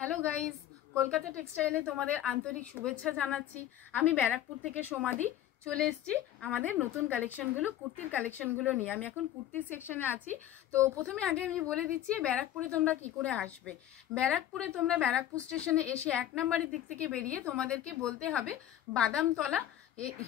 Hello guys, Kolkata টেক্সটাইলে তোমাদের আন্তরিক শুভেচ্ছা জানাচ্ছি। আমি ব্যারাকপুর থেকে সোমাদি চলে এসেছি আমাদের নতুন কালেকশনগুলো, কুর্তির কালেকশনগুলো নিয়ে। আমি এখন কুর্তির সেকশনে আছি। তো প্রথমে আগে আমি বলে দিচ্ছি ব্যারাকপুরে তোমরা কি করে আসবে। ব্যারাকপুরে তোমরা ব্যারাকপুর স্টেশনে এসে 1 নম্বরের দিক থেকে বেরিয়ে তোমাদেরকে বলতে হবে বাদামতলা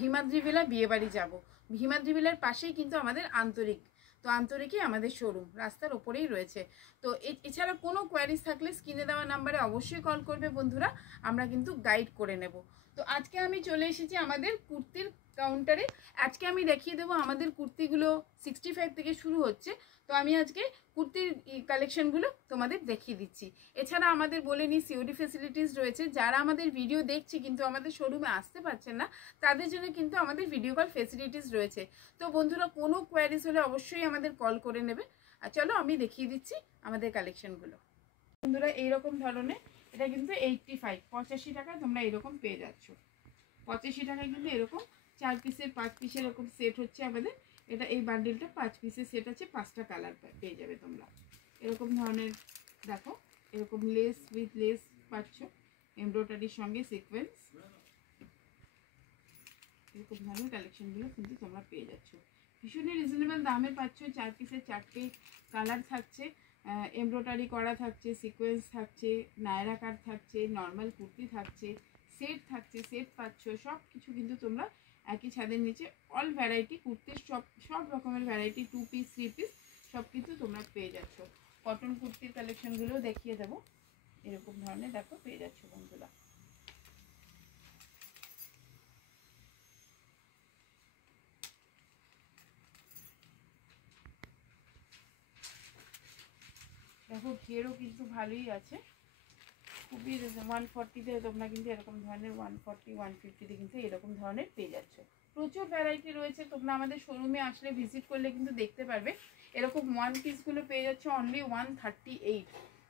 হিমাদ্রি ভিলা বিয়েবাড়ি যাব। হিমাদ্রি ভিলার পাশেই কিন্তু আমাদের আন্তরিক, তো আন্তরিকই আমাদের শোরুম, রাস্তার ওপরেই রয়েছে। তো এছাড়া কোনো কোয়ারিজ থাকলে স্ক্রিনে দেওয়া নাম্বারে অবশ্যই কল করবে বন্ধুরা, আমরা কিন্তু গাইড করে নেব। তো আজকে আমি চলে এসেছি আমাদের কুর্তির কাউন্টারে। আজকে আমি দেখিয়ে দেবো আমাদের কুর্তিগুলো 65 থেকে শুরু হচ্ছে। তো আমি আজকে কুর্তির কালেকশনগুলো তোমাদের দেখিয়ে দিচ্ছি। এছাড়া আমাদের বলে নিই সিওডি ফেসিলিটিস রয়েছে। যারা আমাদের ভিডিও দেখছে কিন্তু আমাদের শোরুমে আসতে পারছেন না, তাদের জন্য কিন্তু আমাদের ভিডিও কল ফেসিলিটিস রয়েছে। তো বন্ধুরা কোনো কোয়ারিজ হলে অবশ্যই আমাদের কল করে নেবে। আর চলো আমি দেখিয়ে দিচ্ছি আমাদের কালেকশনগুলো। বন্ধুরা এইরকম ধরনের, এটা কিন্তু 85 টাকায় তোমরা এরকম পেয়ে যাচ্ছ। 85 টাকায় কিন্তু এরকম 4 পিসের 5 পিসের এরকম সেট হচ্ছে আমাদের। এটা এই বান্ডেলটা 5 পিসের সেট আছে, 5টা কালার পেয়ে যাবে তোমরা। এরকম ধরনের দেখো, এরকম লেস উইথ লেস পাচ্ছ, এমব্রয়ডারির সঙ্গে সিকোয়েন্স, এরকম ধরনের কালেকশনগুলো কিন্তু তোমরা পেয়ে যাচ্ছ। ভীষণই রিজনেবল দামে পাচ্ছ। 4 পিসের 4টে কালার থাকছে, এমব্রয়ডারি করা থাকছে, সিকোয়েন্স থাকছে, নায়রা কাট থাকছে, নর্মাল কুর্তি থাকছে, সেট থাকছে, সেট পাচ্ছ। সব কিছু কিন্তু তোমরা একই ছাদের নিচে অল ভ্যারাইটি কুর্তির সব রকমের ভ্যারাইটি, 2 পিস 3 পিস সব কিছু তোমরা পেয়ে যাচ্ছ। কটন কুর্তির কালেকশনগুলোও দেখিয়ে দেবো। এরকম ধরনের দেখো পেয়ে যাচ্ছ বন্ধুরা। দেখো ঘেরও কিন্তু ভালোই আছে, খুবই 140-তে তোমরা কিন্তু এরকম ধরনের 140 150-তে কিন্তু এরকম ধরনের পেয়ে যাচ্ছ। প্রচুর ভ্যারাইটি রয়েছে, তোমরা আমাদের শোরুমে আসলে ভিজিট করলে কিন্তু দেখতে পারবে। এরকম 1 পিসগুলো পেয়ে যাচ্ছ অনলি 138।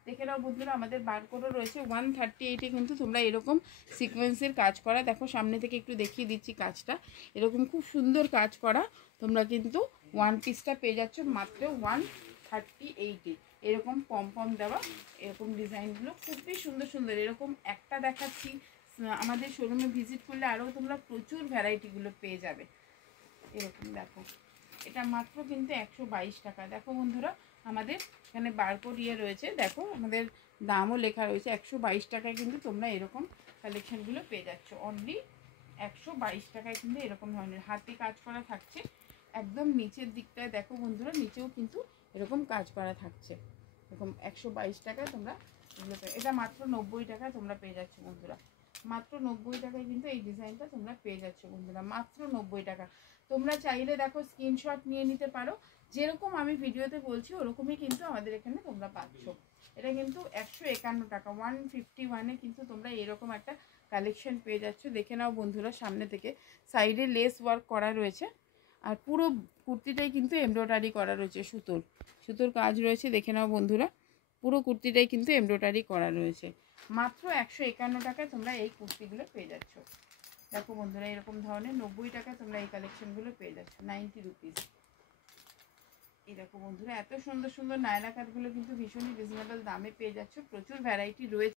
দেখে নাও বন্ধুরা, আমাদের বারকোডও রয়েছে। 138-এ কিন্তু তোমরা এরকম সিকোয়েন্সের কাজ করা, দেখো সামনে থেকে একটু দেখিয়ে দিচ্ছি কাজটা, এরকম খুব সুন্দর কাজ করা তোমরা কিন্তু 1 পিসটা পেয়ে যাচ্ছ মাত্র 138-এ। এরকম পম দেওয়া এরকম ডিজাইনগুলো খুবই সুন্দর সুন্দর। এরকম একটা দেখাচ্ছি, আমাদের শোরুমে ভিজিট করলে আরও তোমরা প্রচুর ভ্যারাইটিগুলো পেয়ে যাবে। এরকম দেখো, এটা মাত্র কিন্তু 122 টাকা। দেখো বন্ধুরা, আমাদের এখানে বারকোড রয়েছে, দেখো আমাদের দামও লেখা রয়েছে। 122 টাকায় কিন্তু তোমরা এরকম কালেকশনগুলো পেয়ে যাচ্ছ। অনলি 122 টাকায় কিন্তু এরকম ধরনের হাতে কাজ করা থাকছে। একদম নিচের দিকটায় দেখো বন্ধুরা, নিচেও কিন্তু এরকম কাজ করা থাকছে। এরকম 122 টাকায় তোমরা এগুলো এটা মাত্র 90 টাকায় তোমরা পেয়ে যাচ্ছ বন্ধুরা। মাত্র 90 টাকায় কিন্তু এই ডিজাইনটা তোমরা পেয়ে যাচ্ছ বন্ধুরা, মাত্র 90 টাকা। তোমরা চাইলে দেখো স্ক্রিনশট নিয়ে নিতে পারো, যেরকম আমি ভিডিওতে বলছি ওরকমই কিন্তু আমাদের এখানে তোমরা পাচ্ছ। এটা কিন্তু 151 টাকা, 151-এ কিন্তু তোমরা এরকম একটা কালেকশন পেয়ে যাচ্ছ। দেখে নাও বন্ধুরা, সামনে থেকে সাইডে লেস ওয়ার্ক করা রয়েছে, আর পুরো কুর্তিটাই কিন্তু এমব্রয়ডারি করা রয়েছে, সুতোর কাজ রয়েছে। দেখে নাও বন্ধুরা, পুরো কুর্তিটাই কিন্তু এমব্রয়ডারি করা রয়েছে। মাত্র 151 টাকায় তোমরা এই কুর্তিগুলো পেয়ে যাচ্ছ। দেখো বন্ধুরা, এরকম ধরনের 90 টাকায় তোমরা এই কালেকশনগুলো পেয়ে যাচ্ছ, 90 রুপিস। এই দেখো বন্ধুরা, এত সুন্দর সুন্দর নায়রা কাটগুলো কিন্তু ভীষণই রিজনেবল দামে পেয়ে যাচ্ছ। প্রচুর ভ্যারাইটি রয়েছে।